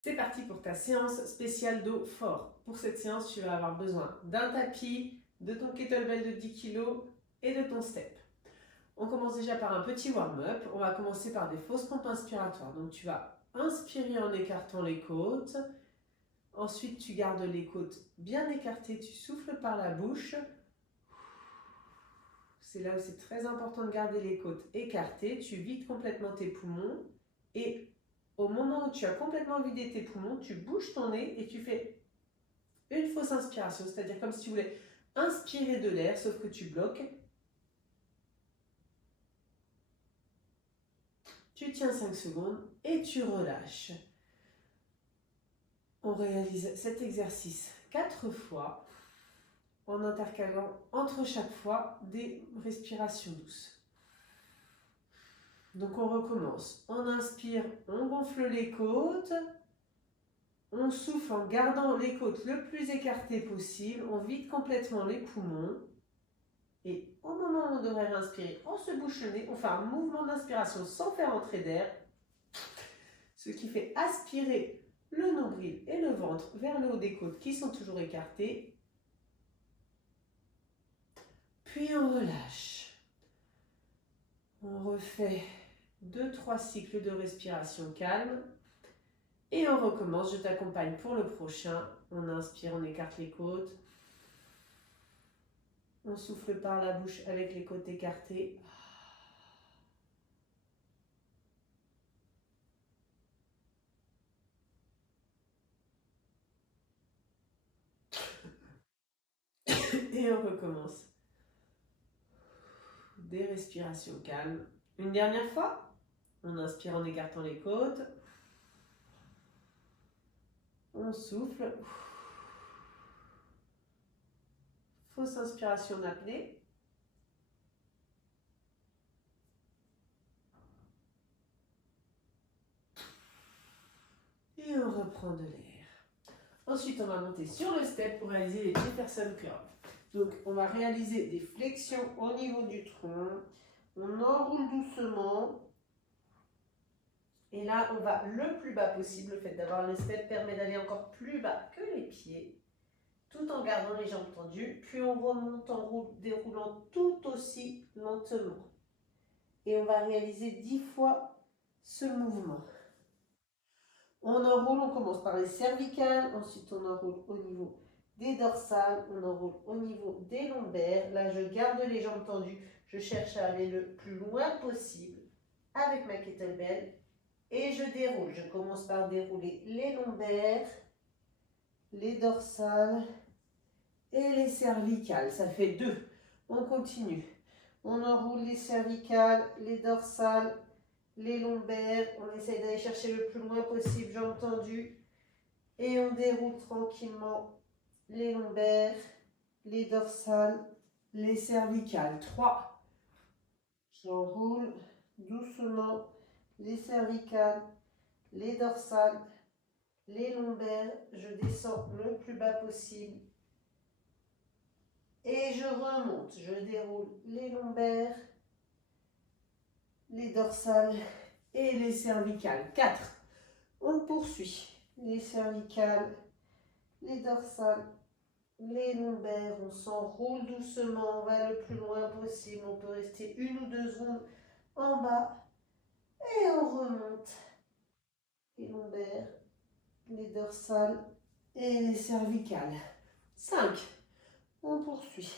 C'est parti pour ta séance spéciale dos fort. Pour cette séance, tu vas avoir besoin d'un tapis, de ton kettlebell de 10 kg et de ton step. On commence déjà par un petit warm-up. On va commencer par des fausses pompes inspiratoires. Donc tu vas inspirer en écartant les côtes. Ensuite, tu gardes les côtes bien écartées. Tu souffles par la bouche. C'est là où c'est très important de garder les côtes écartées. Tu vides complètement tes poumons et au moment où tu as complètement vidé tes poumons, tu bouges ton nez et tu fais une fausse inspiration, c'est-à-dire comme si tu voulais inspirer de l'air, sauf que tu bloques. Tu tiens 5 secondes et tu relâches. On réalise cet exercice 4 fois en intercalant entre chaque fois des respirations douces. Donc on recommence. On inspire, on gonfle les côtes. On souffle en gardant les côtes le plus écartées possible. On vide complètement les poumons. Et au moment où on devrait inspirer, on se bouche le nez. On fait un mouvement d'inspiration sans faire entrer d'air. Ce qui fait aspirer le nombril et le ventre vers le haut des côtes qui sont toujours écartées. Puis on relâche. On refait 2-3 cycles de respiration calme. Et on recommence, je t'accompagne pour le prochain. On inspire, on écarte les côtes. On souffle par la bouche avec les côtes écartées. Et on recommence. Des respirations calmes. Une dernière fois. On inspire en écartant les côtes. On souffle. Fausse inspiration d'apnée. Et on reprend de l'air. Ensuite, on va monter sur le step pour réaliser les Jefferson curls. Donc, on va réaliser des flexions au niveau du tronc. On enroule doucement. Et là, on va le plus bas possible. Le fait d'avoir le step permet d'aller encore plus bas que les pieds, tout en gardant les jambes tendues. Puis on remonte en déroulant tout aussi lentement. Et on va réaliser 10 fois ce mouvement. On enroule, on commence par les cervicales, ensuite on enroule au niveau des dorsales, on enroule au niveau des lombaires. Là, je garde les jambes tendues, je cherche à aller le plus loin possible avec ma kettlebell et je déroule. Je commence par dérouler les lombaires, les dorsales et les cervicales. Ça fait 2. On continue. On enroule les cervicales, les dorsales, les lombaires. On essaye d'aller chercher le plus loin possible, jambes tendues. Et on déroule tranquillement les lombaires, les dorsales, les cervicales. 3. J'enroule doucement les cervicales, les dorsales, les lombaires. Je descends le plus bas possible. Et je remonte. Je déroule les lombaires, les dorsales et les cervicales. 4. On poursuit. Les cervicales, les dorsales, les lombaires. On s'enroule doucement. On va le plus loin possible. On peut rester 1 ou 2 secondes en bas. Et on remonte. Les lombaires, les dorsales et les cervicales. 5. On poursuit.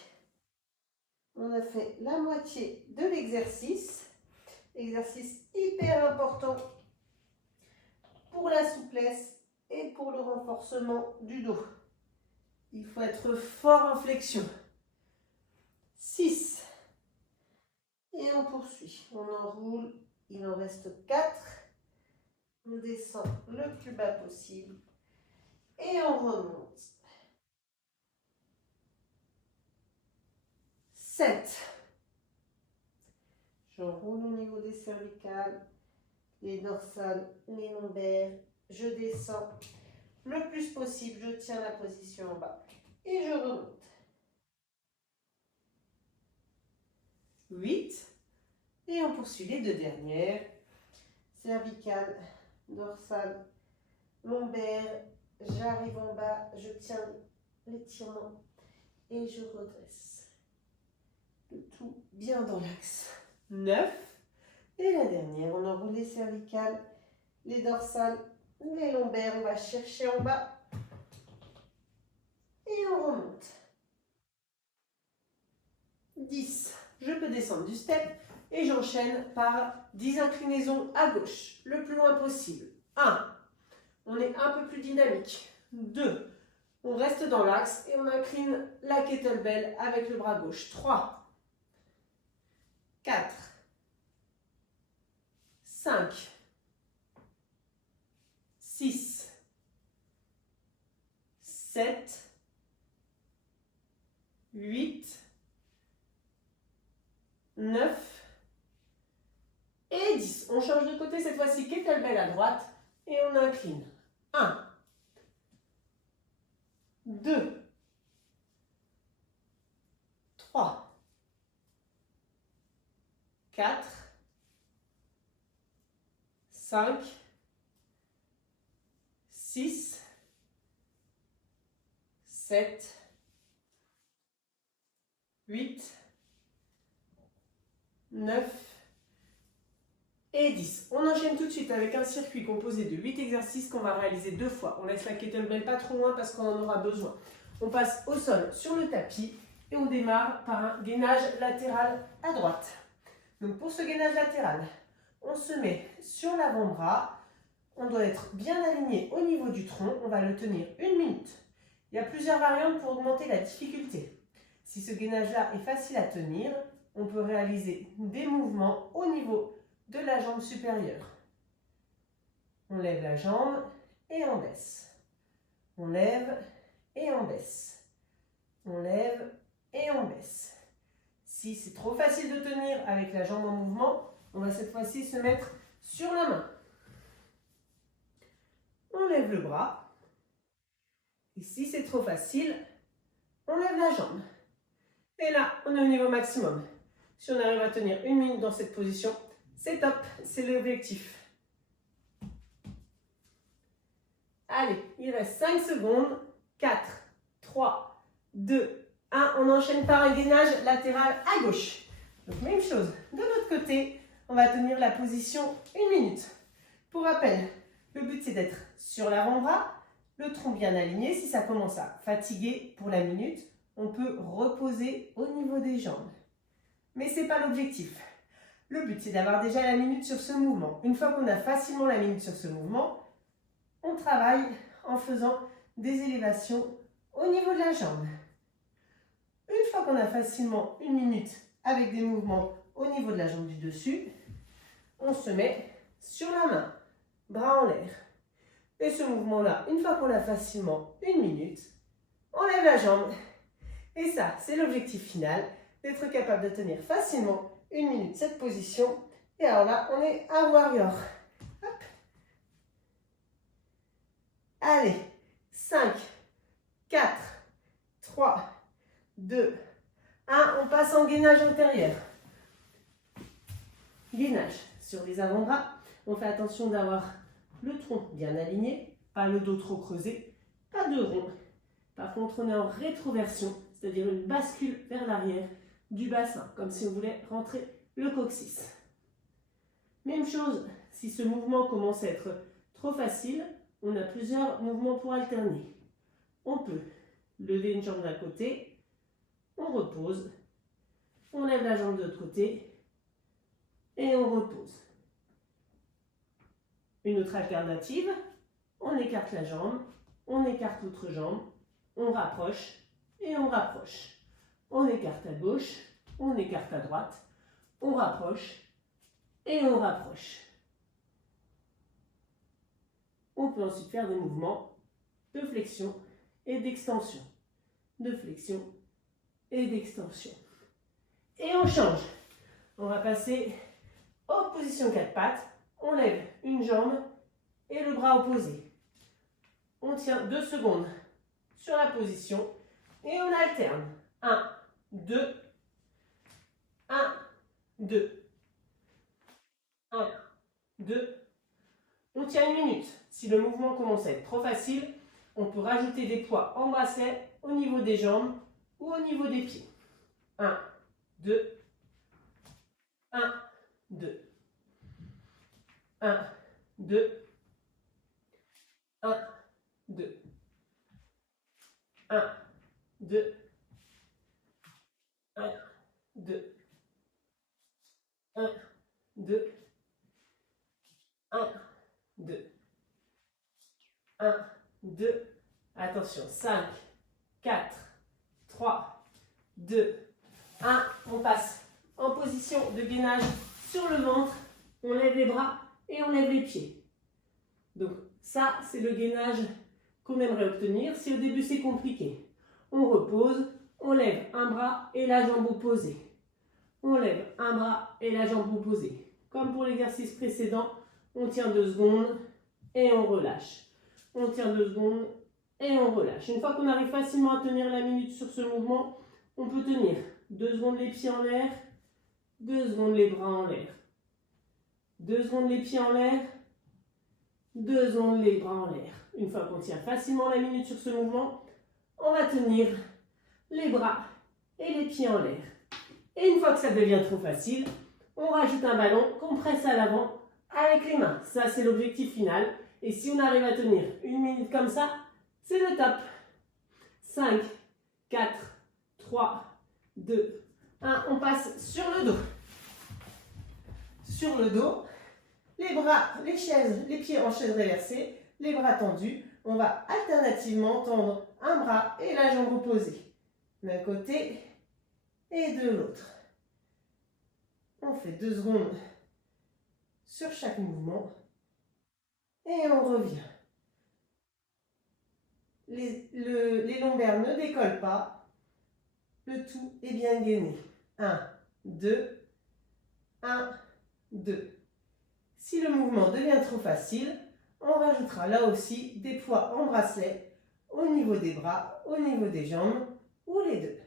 On a fait la moitié de l'exercice. Exercice hyper important pour la souplesse et pour le renforcement du dos. Il faut être fort en flexion. 6. Et on poursuit. On enroule. Il en reste 4. On descend le plus bas possible. Et on remonte. 7. J'enroule au niveau des cervicales, les dorsales, les lombaires. Je descends le plus possible. Je tiens la position en bas. Et je remonte. 8. Et on poursuit les 2 dernières. Cervicale, dorsale, lombaire, j'arrive en bas, je tiens l'étirement et je redresse. Le tout bien dans l'axe. 9. Et la dernière, on enroule les cervicales, les dorsales, les lombaires, on va chercher en bas et on remonte. 10. Je peux descendre du step et j'enchaîne par 10 inclinaisons à gauche, le plus loin possible. 1. On est un peu plus dynamique. 2. On reste dans l'axe et on incline la kettlebell avec le bras gauche. 3. 4. 5. 6. 7. 8. 9 et 10. On change de côté cette fois-ci, kettlebell à droite et on incline. 1, 2, 3, 4, 5, 6, 7, 8, 9 et 10. On enchaîne tout de suite avec un circuit composé de 8 exercices qu'on va réaliser 2 fois. On laisse la kettlebell pas trop loin parce qu'on en aura besoin. On passe au sol sur le tapis et on démarre par un gainage latéral à droite. Donc pour ce gainage latéral, on se met sur l'avant-bras. On doit être bien aligné au niveau du tronc. On va le tenir 1 minute. Il y a plusieurs variantes pour augmenter la difficulté. Si ce gainage-là est facile à tenir, on peut réaliser des mouvements au niveau de la jambe supérieure. On lève la jambe et on baisse. On lève et on baisse. On lève et on baisse. Si c'est trop facile de tenir avec la jambe en mouvement, on va cette fois-ci se mettre sur la main. On lève le bras. Et si c'est trop facile, on lève la jambe. Et là, on est au niveau maximum. Si on arrive à tenir 1 minute dans cette position, c'est top, c'est l'objectif. Allez, il reste 5 secondes. 4, 3, 2, 1. On enchaîne par un gainage latéral à gauche. Donc même chose, de l'autre côté, on va tenir la position 1 minute. Pour rappel, le but c'est d'être sur l'avant-bras, le tronc bien aligné. Si ça commence à fatiguer pour la minute, on peut reposer au niveau des jambes. Mais ce n'est pas l'objectif. Le but, c'est d'avoir déjà la minute sur ce mouvement. Une fois qu'on a facilement la minute sur ce mouvement, on travaille en faisant des élévations au niveau de la jambe. Une fois qu'on a facilement 1 minute avec des mouvements au niveau de la jambe du dessus, on se met sur la main, bras en l'air. Et ce mouvement-là, une fois qu'on a facilement 1 minute, on lève la jambe. Et ça, c'est l'objectif final, d'être capable de tenir facilement 1 minute cette position. Et alors là, on est un warrior. Hop. Allez, 5, 4, 3, 2, 1. On passe en gainage antérieur. Gainage sur les avant-bras. On fait attention d'avoir le tronc bien aligné, pas le dos trop creusé, pas de rond. Par contre, on est en rétroversion, c'est-à-dire une bascule vers l'arrière du bassin, comme si on voulait rentrer le coccyx. Même chose, si ce mouvement commence à être trop facile, on a plusieurs mouvements pour alterner. On peut lever une jambe d'un côté, on repose, on lève la jambe de l'autre côté et on repose. Une autre alternative, on écarte la jambe, on écarte l'autre jambe, on rapproche et on rapproche. On écarte à gauche, on écarte à droite, on rapproche et on rapproche. On peut ensuite faire des mouvements de flexion et d'extension. De flexion et d'extension. Et on change. On va passer en position 4 pattes. On lève une jambe et le bras opposé. On tient 2 secondes sur la position et on alterne. 1, 2, 1, 2, 1, 2, On tient une minute. Si le mouvement commence à être trop facile, on peut rajouter des poids en bracelet au niveau des jambes ou au niveau des pieds. 1, 2, 1, 2, 1, 2, 1, 2, 1, 2, 1, 2, 1, 2, 1, 2, 1, 2, attention, 5, 4, 3, 2, 1, on passe en position de gainage sur le ventre, on lève les bras et on lève les pieds. Donc ça, c'est le gainage qu'on aimerait obtenir. Si au début c'est compliqué, on repose, on lève un bras et la jambe opposée. On lève un bras et la jambe opposée. Comme pour l'exercice précédent, on tient 2 secondes et on relâche. On tient 2 secondes et on relâche. Une fois qu'on arrive facilement à tenir la minute sur ce mouvement, on peut tenir 2 secondes les pieds en l'air, 2 secondes les bras en l'air. 2 secondes les pieds en l'air, 2 secondes les bras en l'air. Une fois qu'on tient facilement la minute sur ce mouvement, on va tenir les bras et les pieds en l'air. Et une fois que ça devient trop facile, on rajoute un ballon qu'on presse à l'avant avec les mains. Ça, c'est l'objectif final. Et si on arrive à tenir une minute comme ça, c'est le top. 5, 4, 3, 2, 1. On passe sur le dos. Sur le dos, les bras, les chaises, les pieds en chaise réversée, les bras tendus. On va alternativement tendre un bras et la jambe opposée. D'un côté et de l'autre. On fait 2 secondes sur chaque mouvement. Et on revient. Les lombaires ne décollent pas. Le tout est bien gainé. 1, 2, 1, 2. Si le mouvement devient trop facile, on rajoutera là aussi des poids en bracelet au niveau des bras, au niveau des jambes ou les deux.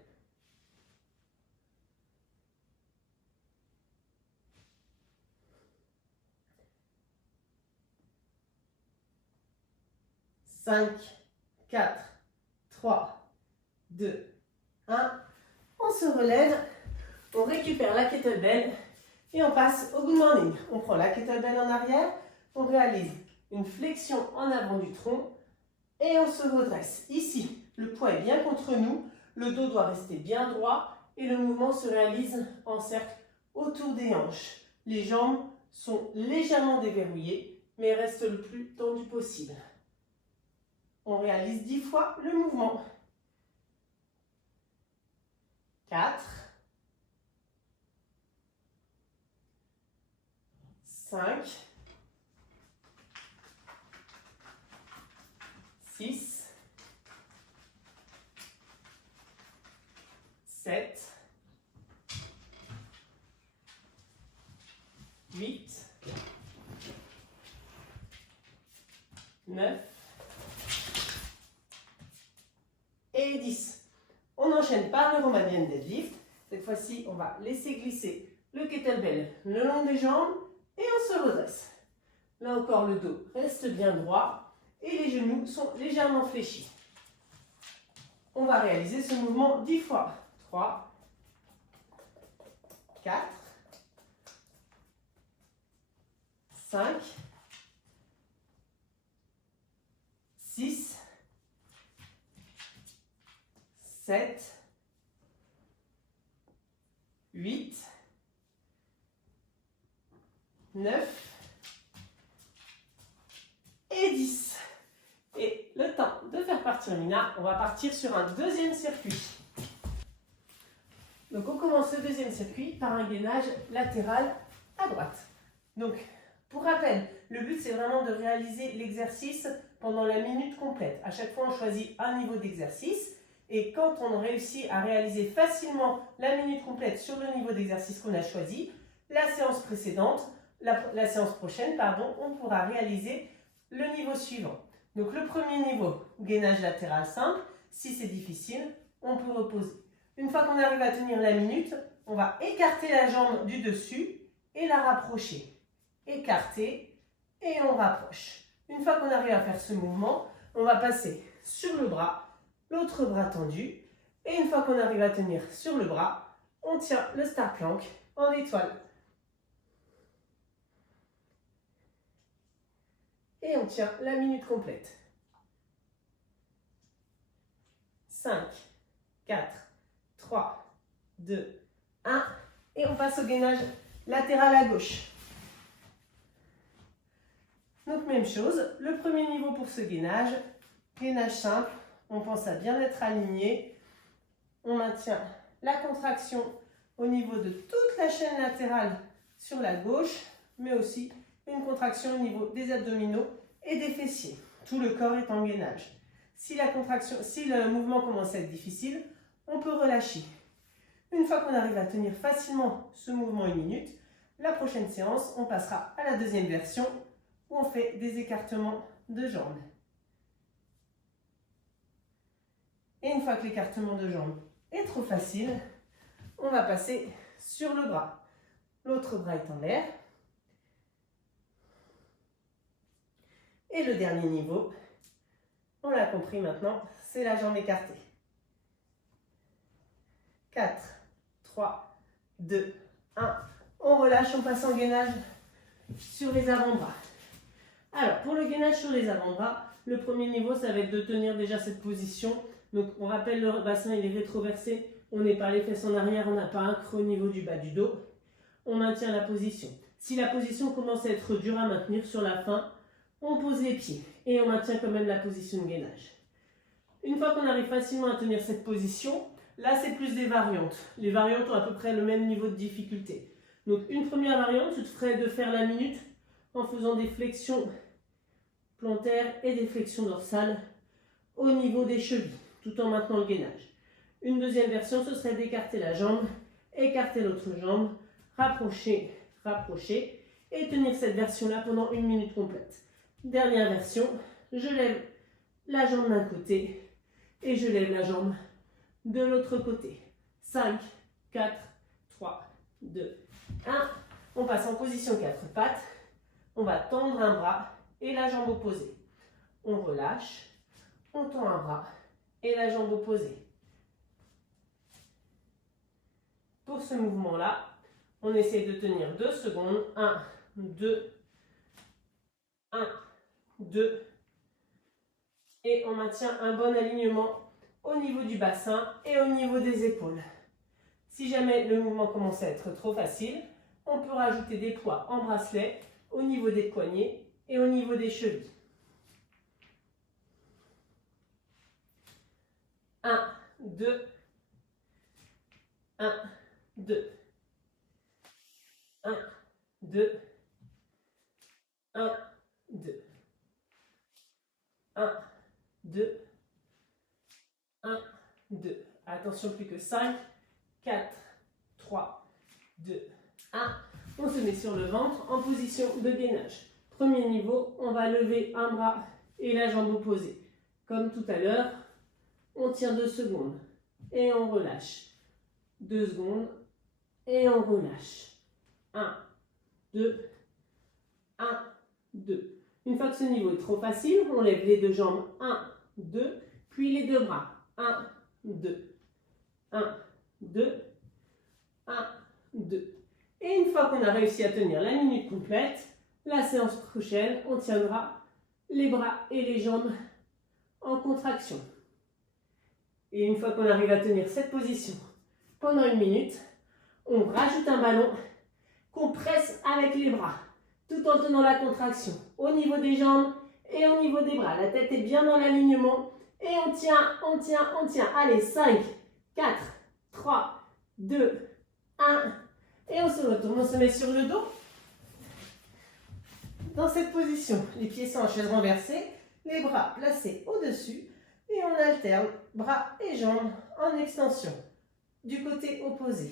« 5, 4, 3, 2, 1. On se relève, on récupère la kettlebell et on passe au good morning. On prend la kettlebell en arrière, on réalise une flexion en avant du tronc et on se redresse. Ici, le poids est bien contre nous, le dos doit rester bien droit et le mouvement se réalise en cercle autour des hanches. Les jambes sont légèrement déverrouillées, mais restent le plus tendues possible. On réalise 10 fois le mouvement. 4, 5, 6, 7, 8, 9 et 10. On enchaîne par le Romanian deadlift. Cette fois-ci, on va laisser glisser le kettlebell le long des jambes et on se redresse. Là encore, le dos reste bien droit et les genoux sont légèrement fléchis. On va réaliser ce mouvement 10 fois. 3, 4, 5, 6, 7, 8, 9 et 10. Et le temps de faire partir Mina, on va partir sur un deuxième circuit. Donc on commence ce deuxième circuit par un gainage latéral à droite. Donc pour rappel, le but c'est vraiment de réaliser l'exercice pendant la minute complète. À chaque fois on choisit un niveau d'exercice. Et quand on réussit à réaliser facilement la minute complète sur le niveau d'exercice qu'on a choisi, la séance précédente, la séance prochaine, on pourra réaliser le niveau suivant. Donc le premier niveau, gainage latéral simple. Si c'est difficile, on peut reposer. Une fois qu'on arrive à tenir la minute, on va écarter la jambe du dessus et la rapprocher. Écarter et on rapproche. Une fois qu'on arrive à faire ce mouvement, on va passer sur le bras, l'autre bras tendu. Et une fois qu'on arrive à tenir sur le bras, on tient le star plank en étoile. Et on tient la minute complète. 5, 4, 3, 2, 1. Et on passe au gainage latéral à gauche. Donc même chose, le premier niveau pour ce gainage simple, on pense à bien être aligné. On maintient la contraction au niveau de toute la chaîne latérale sur la gauche, mais aussi une contraction au niveau des abdominaux et des fessiers. Tout le corps est en gainage. Si le mouvement commence à être difficile, on peut relâcher. Une fois qu'on arrive à tenir facilement ce mouvement 1 minute, la prochaine séance, on passera à la deuxième version où on fait des écartements de jambes. Et une fois que l'écartement de jambes est trop facile, on va passer sur le bras. L'autre bras est en l'air. Et le dernier niveau, on l'a compris maintenant, c'est la jambe écartée. 4, 3, 2, 1. On relâche, on passe en gainage sur les avant-bras. Alors, pour le gainage sur les avant-bras, le premier niveau, ça va être de tenir déjà cette position. Donc, on rappelle, le bassin, il est rétroversé. On n'est pas les fesses en arrière, on n'a pas un creux au niveau du bas du dos. On maintient la position. Si la position commence à être dure à maintenir sur la fin, on pose les pieds et on maintient quand même la position de gainage. Une fois qu'on arrive facilement à tenir cette position, là, c'est plus des variantes. Les variantes ont à peu près le même niveau de difficulté. Donc, une première variante, ce serait de faire la minute en faisant des flexions plantaires et des flexions dorsales au niveau des chevilles, tout en maintenant le gainage. Une deuxième version, ce serait d'écarter la jambe, écarter l'autre jambe, rapprocher, rapprocher, et tenir cette version-là pendant 1 minute complète. Dernière version, je lève la jambe d'un côté et je lève la jambe de l'autre côté. 5, 4, 3, 2, 1. On passe en position 4 pattes. On va tendre un bras et la jambe opposée. On relâche, on tend un bras et la jambe opposée. Pour ce mouvement-là, on essaie de tenir 2 secondes. 1, 2, 1, 2. Et on maintient un bon alignement au niveau du bassin et au niveau des épaules. Si jamais le mouvement commence à être trop facile, on peut rajouter des poids en bracelet au niveau des poignets et au niveau des chevilles. 1, 2, 1, 2, 1, 2, 1, 2, 1, 2, 1, 2. Attention, plus que 5, 4, 3, 2, 1. On se met sur le ventre en position de gainage. Premier niveau, on va lever un bras et la jambe opposée. Comme tout à l'heure, on tient 2 secondes et on relâche. 2 secondes et on relâche. 1, 2, 1, 2. Une fois que ce niveau est trop facile, on lève les 2 jambes. 1, 2, puis les 2 bras. 1, 2, 1, 2, 1, 2. Et une fois qu'on a réussi à tenir la minute complète, la séance prochaine, on tiendra les bras et les jambes en contraction. Et une fois qu'on arrive à tenir cette position pendant 1 minute, on rajoute un ballon qu'on presse avec les bras, tout en tenant la contraction au niveau des jambes et au niveau des bras. La tête est bien dans l'alignement et on tient, on tient, on tient. Allez, 5, 4, 3, 2, 1. Et on se retourne, on se met sur le dos. Dans cette position, les pieds sont en chaise renversée, les bras placés au-dessus et on alterne bras et jambes en extension du côté opposé.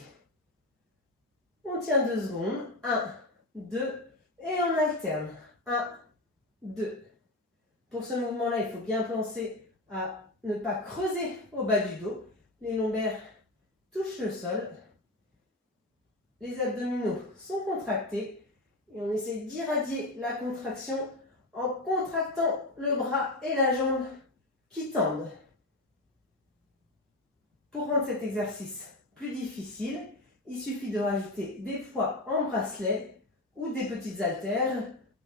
On tient 2 secondes, 1, 2 et on alterne, 1, 2. Pour ce mouvement-là, il faut bien penser à ne pas creuser au bas du dos. Les lombaires touchent le sol. Les abdominaux sont contractés Et on essaie d'irradier la contraction en contractant le bras et la jambe qui tendent. Pour rendre cet exercice plus difficile, il suffit de rajouter des poids en bracelet ou des petites haltères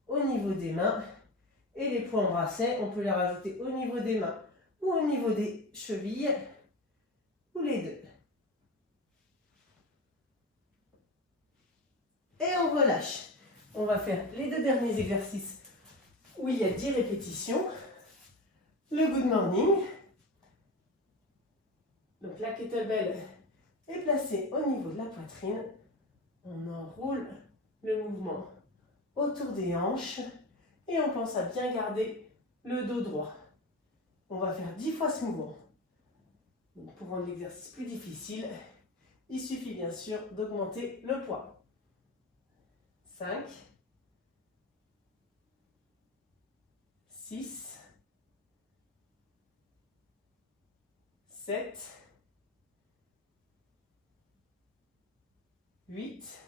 au niveau des mains. Et les poids en bracelet, on peut les rajouter au niveau des mains ou au niveau des chevilles, ou les deux. Et on relâche. On va faire les 2 derniers exercices où il y a 10 répétitions. Le good morning. Donc la kettlebell est placée au niveau de la poitrine. On enroule le mouvement autour des hanches et on pense à bien garder le dos droit. On va faire 10 fois ce mouvement. Donc pour rendre l'exercice plus difficile, il suffit bien sûr d'augmenter le poids. 5, 6, 7, 8,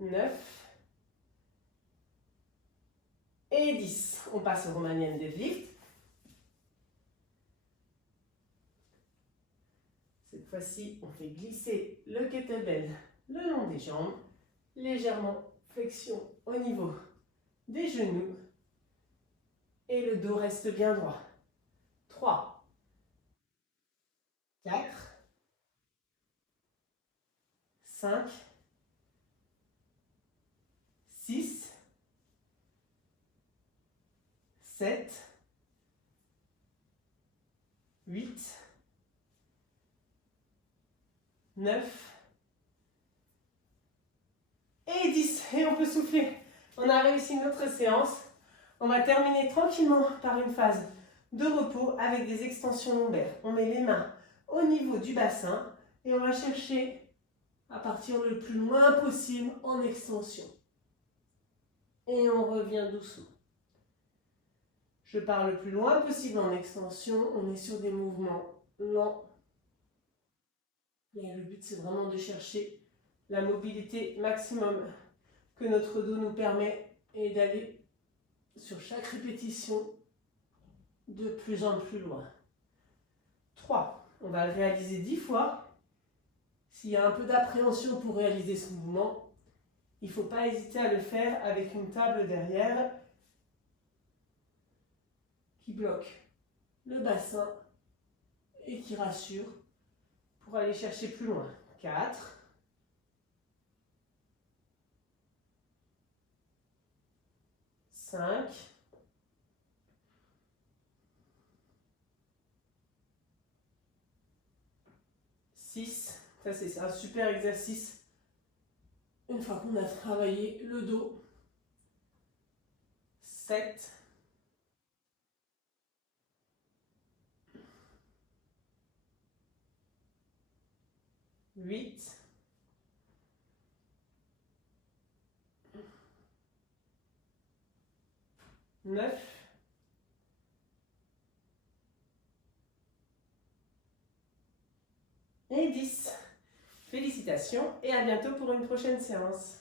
9 et 10. On passe au Romanian deadlift. Cette fois-ci, on fait glisser le kettlebell le long des jambes, légèrement flexion au niveau des genoux et le dos reste bien droit. 3, 4, 5, 6, 7, 8, 9 et 10. Et on peut souffler. On a réussi notre séance. On va terminer tranquillement par une phase de repos avec des extensions lombaires. On met les mains au niveau du bassin et on va chercher à partir le plus loin possible en extension. Et on revient doucement. Je pars le plus loin possible en extension. On est sur des mouvements lents. Et le but, c'est vraiment de chercher la mobilité maximum que notre dos nous permet et d'aller sur chaque répétition de plus en plus loin. 3. On va le réaliser 10 fois. S'il y a un peu d'appréhension pour réaliser ce mouvement, il ne faut pas hésiter à le faire avec une table derrière qui bloque le bassin et qui rassure pour aller chercher plus loin. 4, 5, 6, ça c'est un super exercice une fois qu'on a travaillé le dos. 7, 8, 9 et 10. Félicitations et à bientôt pour une prochaine séance.